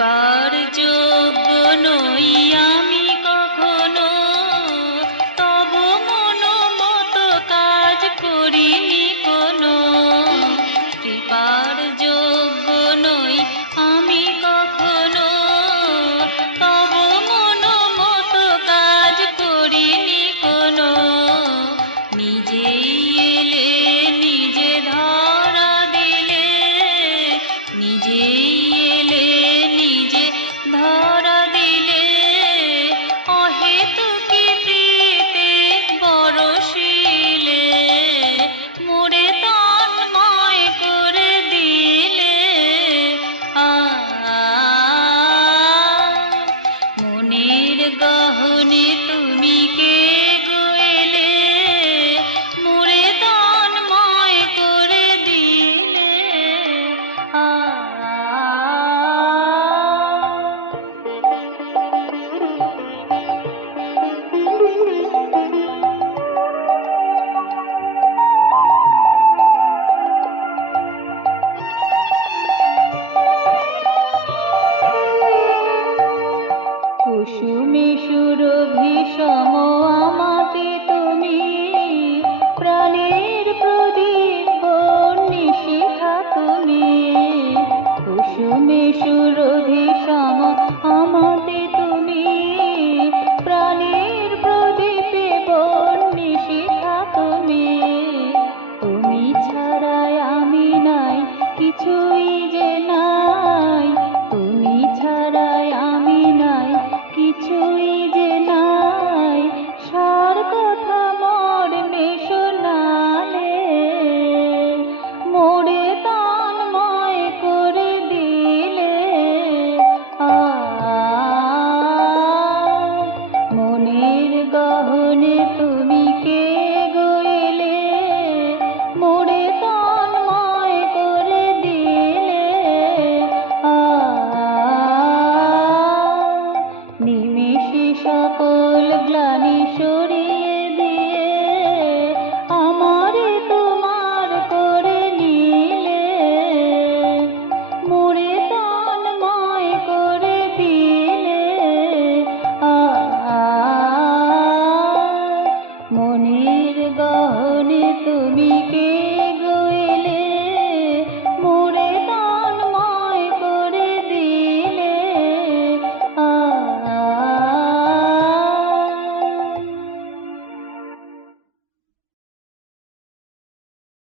কৃপার যোগ্য নই আমি কখনো, তব মন মতো কাজ করিনি কোনো। কৃপার যোগ্য নই আমি কখনো, তব মন মতো কাজ করিনি কোনো। নিজেই এলে নিজে ধরা দিলে, নিজেই এলে নিজে ধরা দিলে, অহেতুকি প্রীতে বরশিলে, মোরে তন্ময় করে দিলে। আ মনের গহনে তুমি কে গো এলে, মোরে তন্ময় করে দিলে। আ কুসুমে সুরভি সম আমাকে তুমি, প্রাণের প্রদীপ নিশিখা তুমি। কুসুমে সুরভি